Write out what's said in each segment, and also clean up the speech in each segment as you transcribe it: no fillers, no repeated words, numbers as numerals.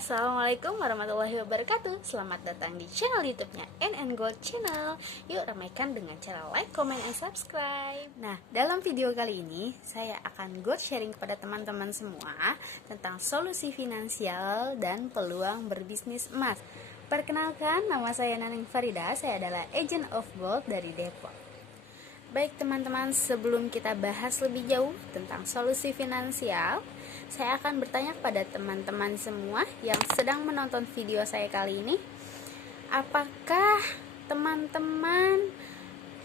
Assalamualaikum warahmatullahi wabarakatuh. Selamat datang di channel YouTube-nya NN Gold Channel. Yuk ramaikan dengan cara like, comment, and subscribe. Nah, dalam video kali ini saya akan sharing kepada teman-teman semua tentang solusi finansial dan peluang berbisnis emas. Perkenalkan, nama saya Naneng Farida. Saya adalah Agent of Gold dari Depok. Baik teman-teman, sebelum kita bahas lebih jauh tentang solusi finansial, saya akan bertanya kepada teman-teman semua yang sedang menonton video saya kali ini, apakah teman-teman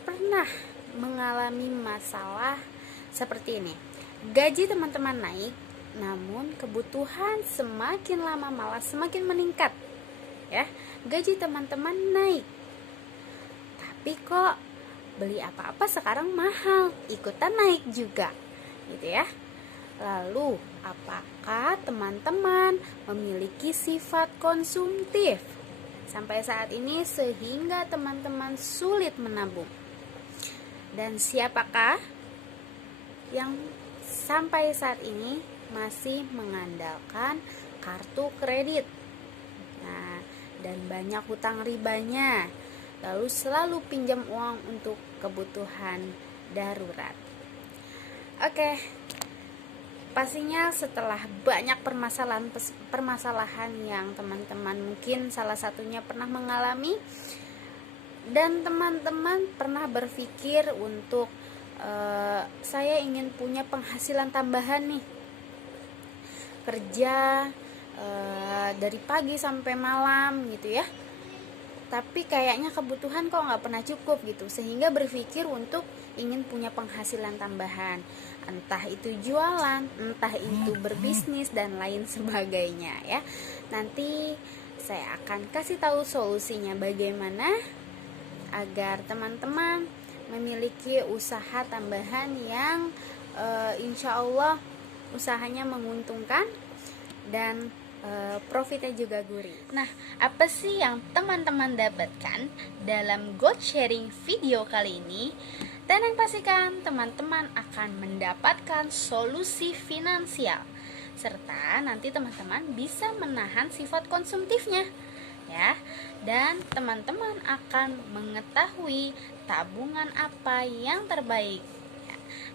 pernah mengalami masalah seperti ini? Gaji teman-teman naik, namun kebutuhan semakin lama malah semakin meningkat. Ya, gaji teman-teman naik, tapi kok beli apa-apa sekarang mahal, ikutan naik juga, gitu ya. Lalu, apakah teman-teman memiliki sifat konsumtif sampai saat ini sehingga teman-teman sulit menabung? Dan siapakah yang sampai saat ini masih mengandalkan kartu kredit? Nah, dan banyak hutang ribanya, lalu selalu pinjam uang untuk kebutuhan darurat. Oke, pastinya setelah banyak permasalahan yang teman-teman mungkin salah satunya pernah mengalami, dan teman-teman pernah berpikir untuk saya ingin punya penghasilan tambahan nih, kerja dari pagi sampai malam gitu ya, tapi kayaknya kebutuhan kok nggak pernah cukup gitu, sehingga berpikir untuk ingin punya penghasilan tambahan, entah itu jualan, entah itu berbisnis dan lain sebagainya ya. Nanti saya akan kasih tahu solusinya bagaimana agar teman-teman memiliki usaha tambahan yang insya Allah usahanya menguntungkan dan profitnya juga gurih. Nah, apa sih yang teman-teman dapatkan dalam gold sharing video kali ini? Dan yang pastikan teman-teman akan mendapatkan solusi finansial, serta nanti teman-teman bisa menahan sifat konsumtifnya ya. Dan teman-teman akan mengetahui tabungan apa yang terbaik,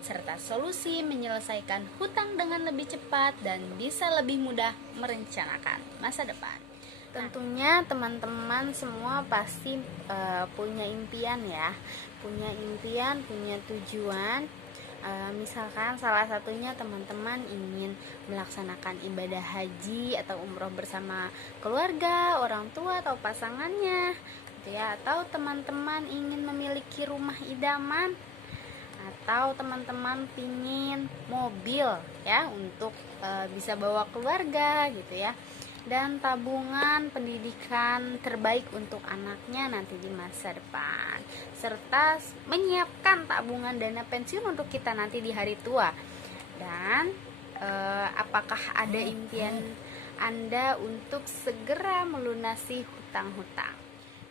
serta solusi menyelesaikan hutang dengan lebih cepat dan bisa lebih mudah merencanakan masa depan. Tentunya teman-teman semua pasti punya impian ya, punya tujuan. Misalkan salah satunya teman-teman ingin melaksanakan ibadah haji atau umroh bersama keluarga, orang tua atau pasangannya, gitu ya. Atau teman-teman ingin memiliki rumah idaman, atau teman-teman pingin mobil ya untuk bisa bawa keluarga gitu ya, dan tabungan pendidikan terbaik untuk anaknya nanti di masa depan, serta menyiapkan tabungan dana pensiun untuk kita nanti di hari tua. Dan apakah ada impian Anda untuk segera melunasi hutang-hutang?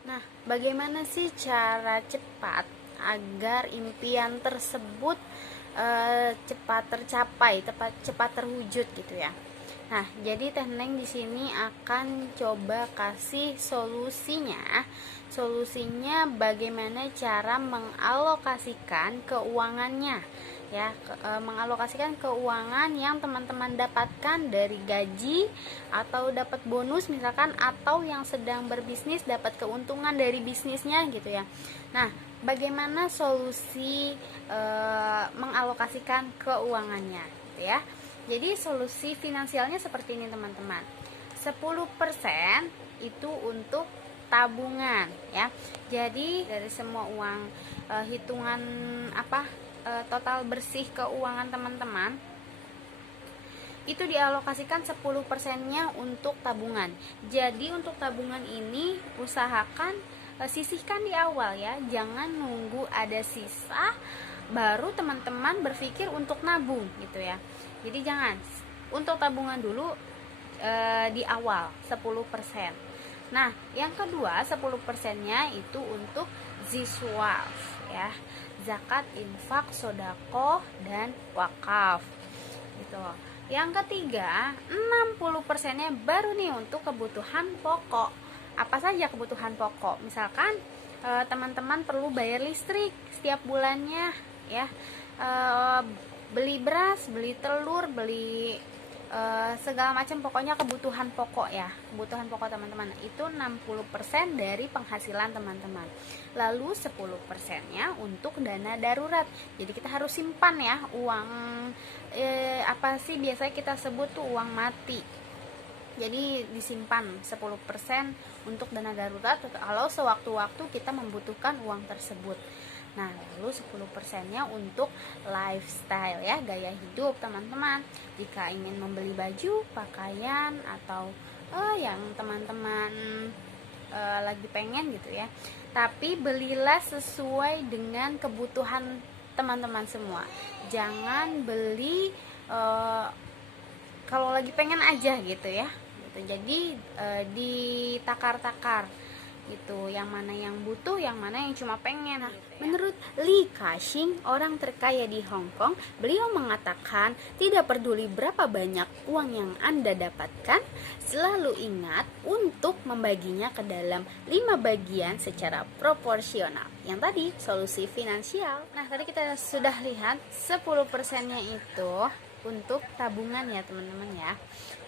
Nah, bagaimana sih cara cepat agar impian tersebut cepat tercapai, cepat terwujud gitu ya. Nah, jadi Teh Neng di sini akan coba kasih solusinya. Solusinya bagaimana cara mengalokasikan keuangannya ya, mengalokasikan keuangan yang teman-teman dapatkan dari gaji atau dapat bonus misalkan, atau yang sedang berbisnis dapat keuntungan dari bisnisnya gitu ya. Nah, bagaimana solusi mengalokasikan keuangannya gitu ya. Jadi solusi finansialnya seperti ini teman-teman. 10% itu untuk tabungan ya. Jadi dari semua uang, hitungan total bersih keuangan teman-teman itu dialokasikan 10%-nya untuk tabungan. Jadi untuk tabungan ini usahakan sisihkan di awal ya, jangan nunggu ada sisa baru teman-teman berpikir untuk nabung gitu ya. Jadi jangan, untuk tabungan dulu di awal 10%. Nah, yang kedua 10%-nya itu untuk ziswaf ya, zakat, infak, sodakoh, dan wakaf gitu. Yang ketiga, 60%-nya baru nih untuk kebutuhan pokok. Apa saja kebutuhan pokok? Misalkan teman-teman perlu bayar listrik setiap bulannya ya. Beli beras, beli telur, beli segala macam, pokoknya kebutuhan pokok ya. Kebutuhan pokok teman-teman itu 60% dari penghasilan teman-teman. Lalu 10%-nya untuk dana darurat. Jadi kita harus simpan ya uang apa sih biasanya kita sebut tuh uang mati. Jadi disimpan 10% untuk dana darurat kalau sewaktu-waktu kita membutuhkan uang tersebut. Nah, lalu 10%-nya untuk lifestyle ya, gaya hidup teman-teman. Jika ingin membeli baju, pakaian atau yang teman-teman lagi pengen gitu ya. Tapi belilah sesuai dengan kebutuhan teman-teman semua. Jangan beli kalau lagi pengen aja gitu ya. Gitu. Jadi ditakar-takar gitu, yang mana yang butuh, yang mana yang cuma pengen gitu ya. Menurut Li Ka-shing, orang terkaya di Hong Kong, beliau mengatakan tidak peduli berapa banyak uang yang Anda dapatkan, selalu ingat untuk membaginya ke dalam 5 bagian secara proporsional. Yang tadi solusi finansial. Nah, tadi kita sudah lihat 10%-nya itu untuk tabungan ya teman-teman ya.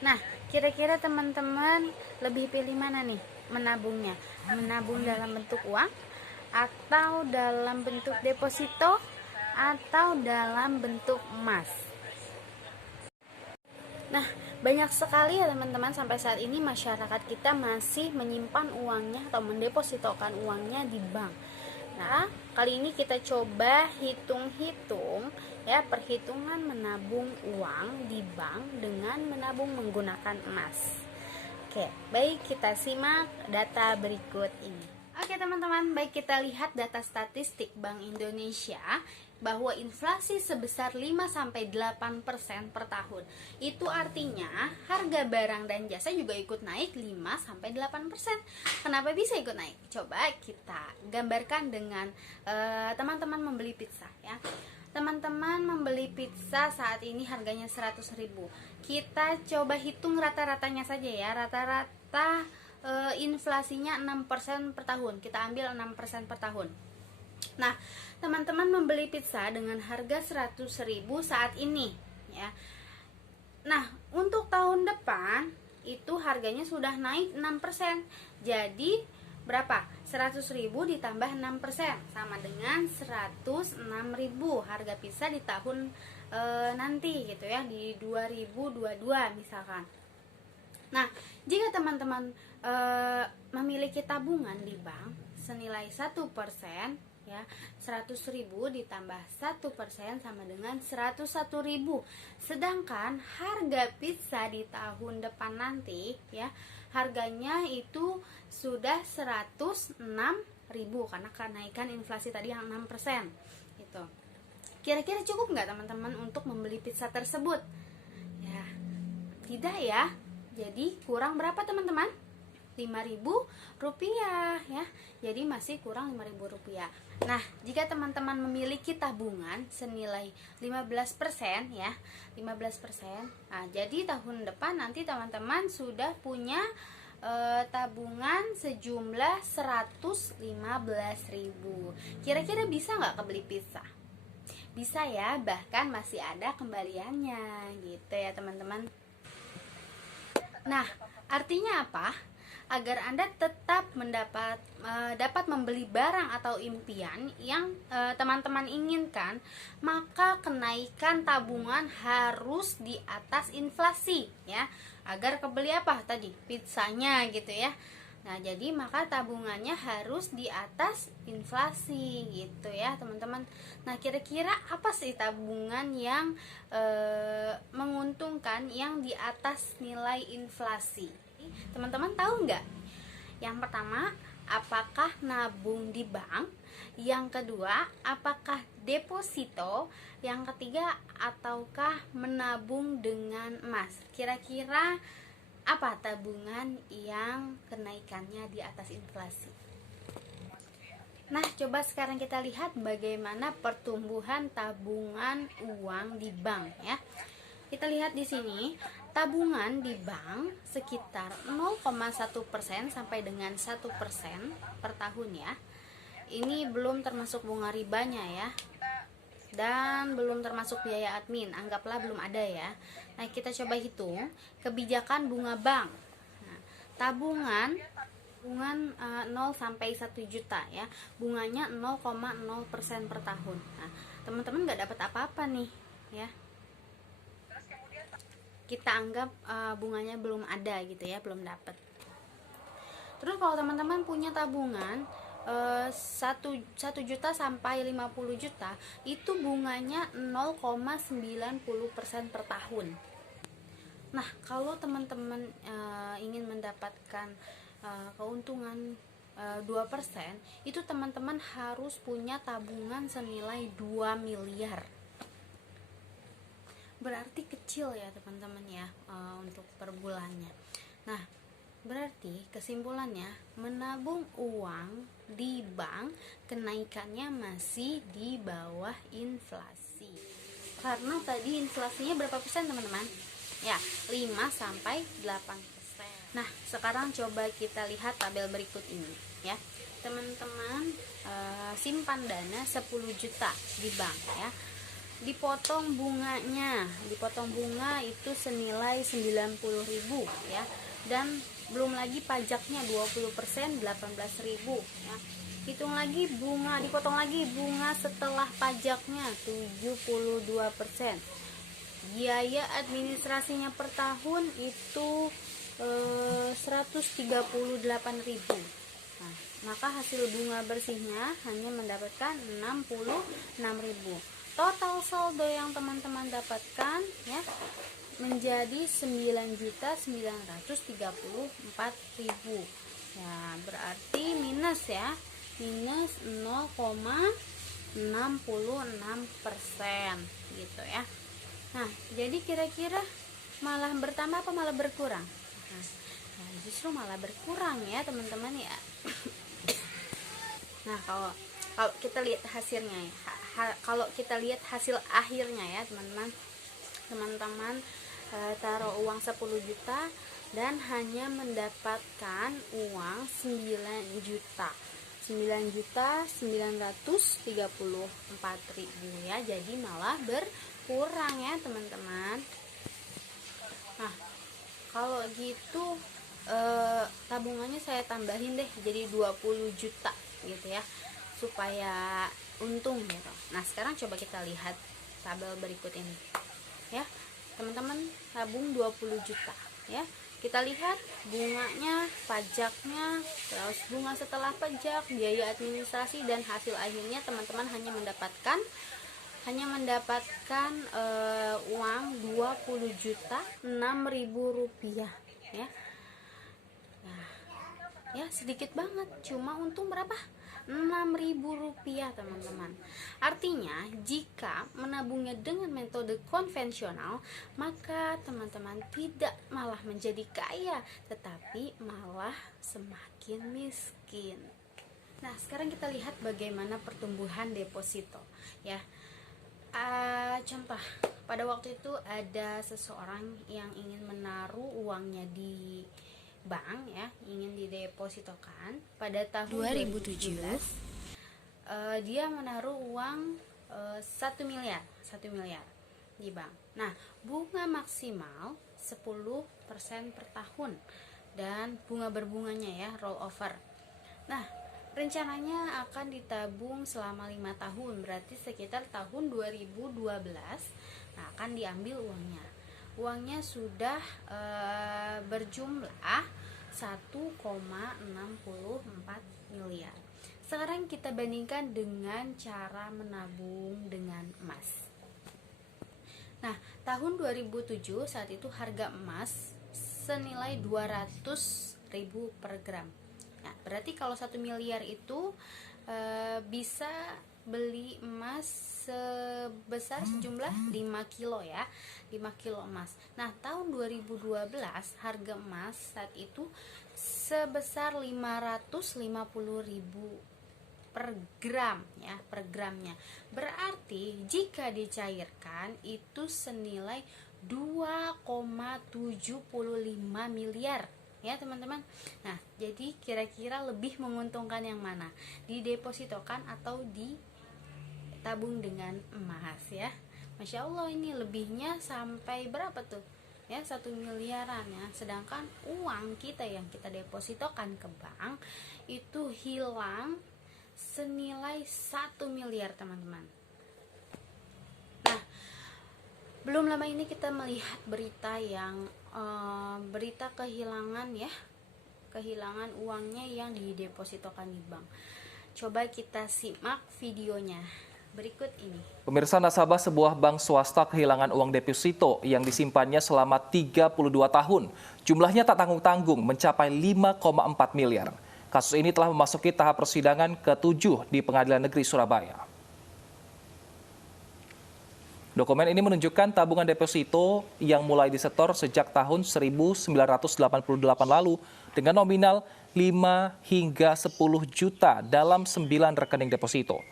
Nah, kira-kira teman-teman lebih pilih mana nih menabungnya? Menabung dalam bentuk uang atau dalam bentuk deposito atau dalam bentuk emas? Nah, banyak sekali ya teman-teman, sampai saat ini masyarakat kita masih menyimpan uangnya atau mendepositokan uangnya di bank. Nah, kali ini kita coba hitung-hitung ya perhitungan menabung uang di bank dengan menabung menggunakan emas. Oke, baik, kita simak data berikut ini. Oke teman-teman, baik, kita lihat data statistik Bank Indonesia bahwa inflasi sebesar 5-8% per tahun. Itu artinya harga barang dan jasa juga ikut naik 5-8%. Kenapa bisa ikut naik? Coba kita gambarkan dengan teman-teman membeli pizza ya. Teman-teman membeli pizza saat ini harganya 100.000. Kita coba hitung rata-ratanya saja ya. Rata-rata inflasinya 6% per tahun. Kita ambil 6% per tahun. Nah, teman-teman membeli pizza dengan harga 100.000 saat ini ya. Nah, untuk tahun depan itu harganya sudah naik 6%. Jadi berapa? 100.000 ditambah 6% sama dengan 106.000 harga pizza di tahun nanti gitu ya, di 2022 misalkan. Nah, jika teman-teman memiliki tabungan di bank senilai 1% ya, 100.000 ditambah 1% sama dengan 101.000. Sedangkan harga pizza di tahun depan nanti ya, harganya itu sudah 106.000 karena kenaikan inflasi tadi yang 6% gitu. Kira-kira cukup nggak teman-teman untuk membeli pizza tersebut? Ya, tidak ya. Jadi kurang berapa teman-teman? 5.000 rupiah ya. Jadi masih kurang 5.000 rupiah. Nah, jika teman-teman memiliki tabungan senilai 15% ya, 15%. Nah, jadi tahun depan nanti teman-teman sudah punya tabungan sejumlah 115.000. Kira-kira bisa nggak kebeli pizza? Bisa ya, bahkan masih ada kembaliannya gitu ya teman-teman. Nah, artinya apa? Agar Anda tetap dapat membeli barang atau impian yang teman-teman inginkan, maka kenaikan tabungan harus di atas inflasi ya. Agar kebeli apa tadi? Pizzanya gitu ya. Nah, jadi maka tabungannya harus di atas inflasi gitu ya teman-teman. Nah, kira-kira apa sih tabungan yang menguntungkan yang di atas nilai inflasi? Teman-teman tahu nggak? Yang pertama, apakah nabung di bank? Yang kedua, apakah deposito? Yang ketiga, ataukah menabung dengan emas? Kira-kira apa tabungan yang kenaikannya di atas inflasi? Nah, coba sekarang kita lihat bagaimana pertumbuhan tabungan uang di bank ya. Kita lihat di sini, tabungan di bank sekitar 0,1% sampai dengan 1% per tahun ya. Ini belum termasuk bunga ribanya ya. Dan belum termasuk biaya admin, anggaplah belum ada ya. Nah, kita coba hitung kebijakan bunga bank. Nah, tabungan 0 sampai 1 juta ya. Bunganya 0,0% per tahun. Nah, teman-teman nggak dapat apa-apa nih ya. Kita anggap bunganya belum ada gitu ya, belum dapat. Terus kalau teman-teman punya tabungan 1 juta sampai 50 juta, itu bunganya 0,90% per tahun. Nah, kalau teman-teman ingin mendapatkan keuntungan 2%, itu teman-teman harus punya tabungan senilai 2 miliar. Berarti kecil ya teman-teman ya untuk per bulannya. Nah, berarti kesimpulannya, menabung uang di bank kenaikannya masih di bawah inflasi. Karena tadi inflasinya berapa persen teman-teman? Ya, 5 sampai 8%. Nah, sekarang coba kita lihat tabel berikut ini ya. Teman-teman simpan dana 10 juta di bank ya. Dipotong bunganya, dipotong bunga itu senilai 90.000 ya. Dan belum lagi pajaknya 20%, 18.000 ya. Hitung lagi bunga, dipotong lagi bunga setelah pajaknya 72%. Biaya administrasinya per tahun itu 138.000. Nah, maka hasil bunga bersihnya hanya mendapatkan 66.000. Total saldo yang teman-teman dapatkan ya menjadi 9.934.000. Ya, berarti minus ya. Minus 0,66% gitu ya. Nah, jadi kira-kira malah bertambah apa malah berkurang? Nah, justru malah berkurang ya teman-teman ya. Nah, kalau kita lihat hasilnya ya, kalau kita lihat hasil akhirnya ya teman-teman taruh uang 10 juta dan hanya mendapatkan uang 9.934.000 ya. Jadi malah berkurang ya teman-teman. Nah, kalau gitu tabungannya saya tambahin deh jadi 20 juta gitu ya, supaya untung gitu. Nah, sekarang coba kita lihat tabel berikut ini ya. Teman-teman tabung 20 juta ya. Kita lihat bunganya, pajaknya, terus bunga setelah pajak, biaya administrasi, dan hasil akhirnya teman-teman hanya mendapatkan uang 20 juta 6.000 rupiah ya. Nah, ya sedikit banget, cuma untung berapa? 6.000 rupiah teman-teman. Artinya jika menabungnya dengan metode konvensional, maka teman-teman tidak malah menjadi kaya, tetapi malah semakin miskin. Nah, sekarang kita lihat bagaimana pertumbuhan deposito ya. Contoh, pada waktu itu ada seseorang yang ingin menaruh uangnya di bank ya, ingin didepositokan pada tahun 2017. Dia menaruh uang 1 miliar di bank. Nah, bunga maksimal 10% per tahun dan bunga berbunganya ya, roll over. Nah, rencananya akan ditabung selama 5 tahun, berarti sekitar tahun 2012 akan diambil uangnya. Uangnya sudah berjumlah 1,64 miliar. Sekarang kita bandingkan dengan cara menabung dengan emas. Nah, tahun 2007 saat itu harga emas senilai 200.000 per gram. Nah, berarti kalau 1 miliar itu bisa beli emas sebesar sejumlah 5 kilo ya, 5 kilo emas. Nah, tahun 2012 harga emas saat itu sebesar 550.000 per gram ya, per gramnya. Berarti jika dicairkan itu senilai 2,75 miliar ya teman-teman. Nah, jadi kira-kira lebih menguntungkan yang mana? Didepositokan atau ditabung dengan emas ya? Masya Allah, ini lebihnya sampai berapa tuh? Ya, 1 miliaran ya. Sedangkan uang kita yang kita depositokan ke bank itu hilang senilai 1 miliar teman-teman. Nah, belum lama ini kita melihat berita yang berita kehilangan ya, kehilangan uangnya yang didepositokan di bank. Coba kita simak videonya berikut ini. Pemirsa, nasabah sebuah bank swasta kehilangan uang deposito yang disimpannya selama 32 tahun. Jumlahnya tak tanggung-tanggung, mencapai 5,4 miliar. Kasus ini telah memasuki tahap persidangan ke-7 di Pengadilan Negeri Surabaya. Dokumen ini menunjukkan tabungan deposito yang mulai disetor sejak tahun 1988 lalu dengan nominal 5 hingga 10 juta dalam 9 rekening deposito.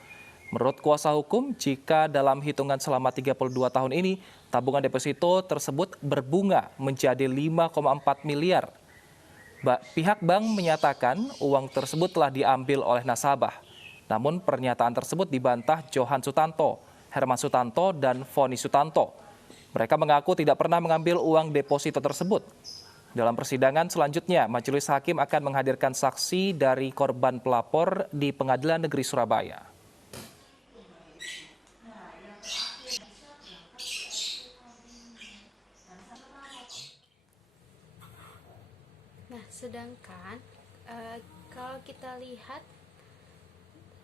Menurut kuasa hukum, jika dalam hitungan selama 32 tahun ini, tabungan deposito tersebut berbunga menjadi 5,4 miliar. Pihak bank menyatakan uang tersebut telah diambil oleh nasabah. Namun pernyataan tersebut dibantah Johan Sutanto, Herman Sutanto, dan Foni Sutanto. Mereka mengaku tidak pernah mengambil uang deposito tersebut. Dalam persidangan selanjutnya, majelis hakim akan menghadirkan saksi dari korban pelapor di Pengadilan Negeri Surabaya. Nah, sedangkan kalau kita lihat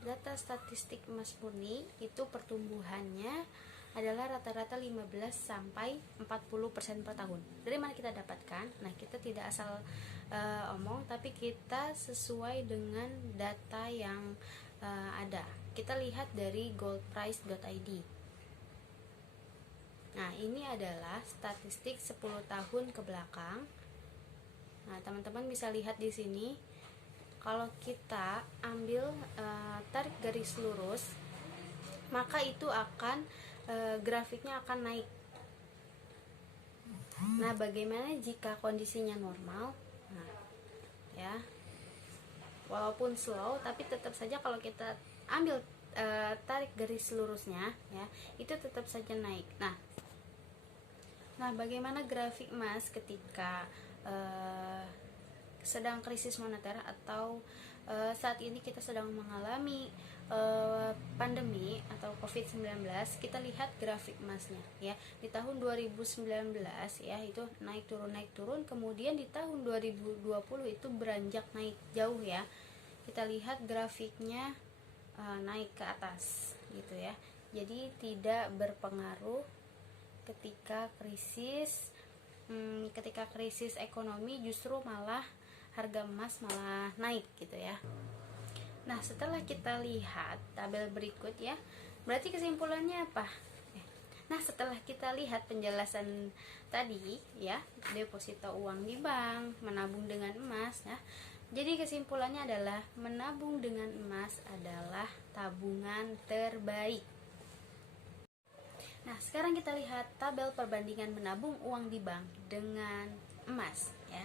data statistik emas murni itu pertumbuhannya adalah rata-rata 15 sampai 40% per tahun. Dari mana kita dapatkan? Nah, kita tidak asal omong, tapi kita sesuai dengan data yang ada. Kita lihat dari goldprice.id. Nah, ini adalah statistik 10 tahun ke belakang. Nah, teman-teman bisa lihat di sini. Kalau kita ambil tarik garis lurus, maka itu akan grafiknya akan naik. Nah, bagaimana jika kondisinya normal? Nah, ya, walaupun slow, tapi tetap saja kalau kita ambil tarik garis lurusnya, ya, itu tetap saja naik. Nah, bagaimana grafik emas ketika sedang krisis moneter atau saat ini kita sedang mengalami pandemi atau COVID-19? Kita lihat grafik emasnya ya. Di tahun 2019 ya itu naik turun, kemudian di tahun 2020 itu beranjak naik jauh ya. Kita lihat grafiknya naik ke atas gitu ya. Jadi tidak berpengaruh ketika krisis ekonomi, justru malah harga emas malah naik gitu ya. Nah, setelah kita lihat tabel berikut ya, berarti kesimpulannya apa? Nah, setelah kita lihat penjelasan tadi ya, deposito uang di bank, menabung dengan emas ya. Jadi kesimpulannya adalah menabung dengan emas adalah tabungan terbaik. Nah, sekarang kita lihat tabel perbandingan menabung uang di bank dengan emas ya.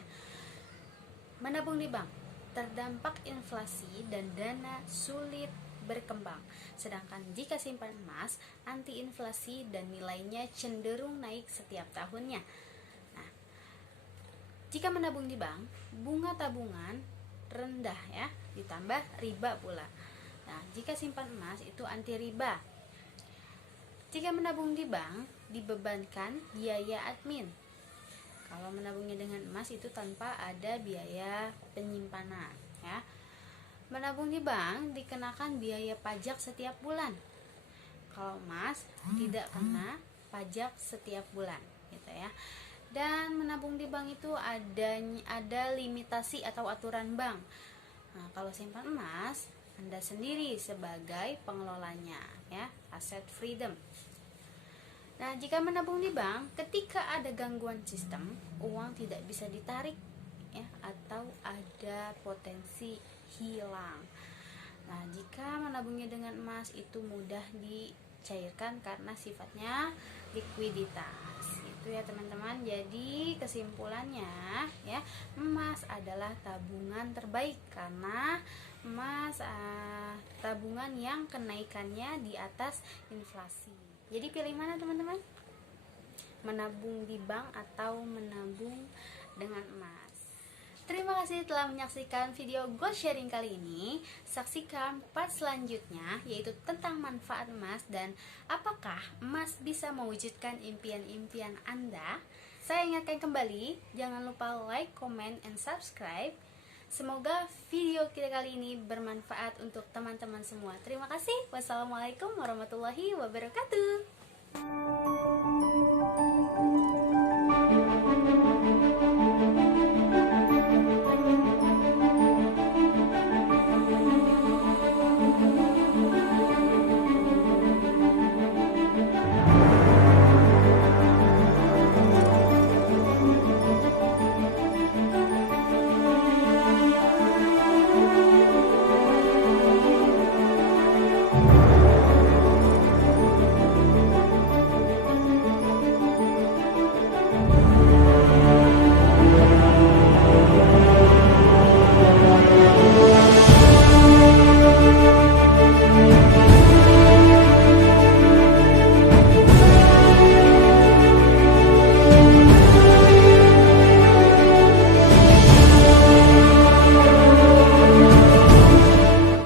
Menabung di bank terdampak inflasi dan dana sulit berkembang. Sedangkan jika simpan emas, anti inflasi dan nilainya cenderung naik setiap tahunnya. Nah, jika menabung di bank, bunga tabungan rendah ya, ditambah riba pula. Nah, jika simpan emas itu anti riba. Jika menabung di bank, dibebankan biaya admin. Kalau menabungnya dengan emas itu tanpa ada biaya penyimpanan ya. Menabung di bank dikenakan biaya pajak setiap bulan. Kalau emas tidak kena pajak setiap bulan gitu ya. Dan menabung di bank itu ada limitasi atau aturan bank. Nah, kalau simpan emas, Anda sendiri sebagai pengelolanya ya, aset freedom. Nah, jika menabung di bank, ketika ada gangguan sistem, uang tidak bisa ditarik ya, atau ada potensi hilang. Nah, jika menabungnya dengan emas itu mudah dicairkan karena sifatnya likuiditas gitu. Itu ya teman-teman. Jadi kesimpulannya ya, emas adalah tabungan terbaik karena emas tabungan yang kenaikannya di atas inflasi. Jadi pilih mana teman-teman? Menabung di bank atau menabung dengan emas? Terima kasih telah menyaksikan video Gold Sharing kali ini. Saksikan part selanjutnya, yaitu tentang manfaat emas dan apakah emas bisa mewujudkan impian-impian Anda. Saya ingatkan kembali, jangan lupa like, comment, and subscribe. Semoga video kita kali ini bermanfaat untuk teman-teman semua. Terima kasih. Wassalamualaikum warahmatullahi wabarakatuh.